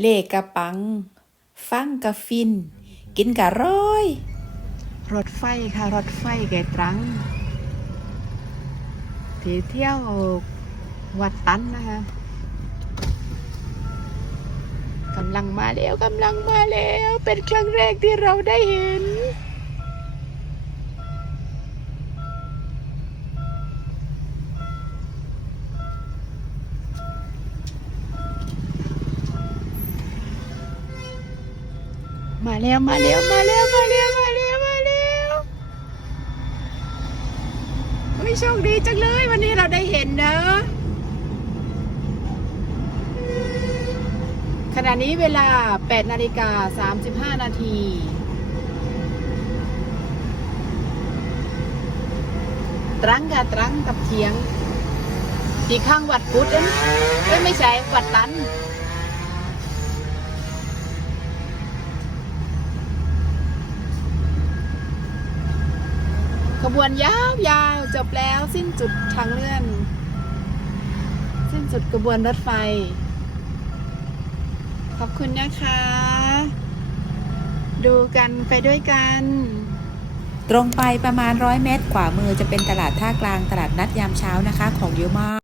เลกะปัง ฟังกะฟิน กินกะร้อย รถไฟค่ะ รถไฟแกตรังที่เที่ยววัดตันนะคะกำลังมาแล้วกำลังมาแล้ว เป็นครั้งแรกที่เราได้เห็น มาแล้วมาแล้วมาแล้วมาแล้วมาแล้วมาแล้วเฮ้ยโชคดีจังเลยวันนี้เราได้เห็นเนอะขณะนี้เวลา8นาฬิกา35 นาทีตรังค่ะตรังกับเคียง ที่ข้างวัดพุทธเอ้ยไม่ใช่วัดตัน ระบวนยาวๆจบแล้วสิ้นจุดทางเลื่อน สิ้นจุดกระบวนรถไฟ ขอบคุณนะคะ ดูกันไปด้วยกัน ตรงไปประมาณร้อยเมตร ขวามือจะเป็นตลาดท่ากลางตลาดนัดยามเช้านะคะ ของเยอะมาก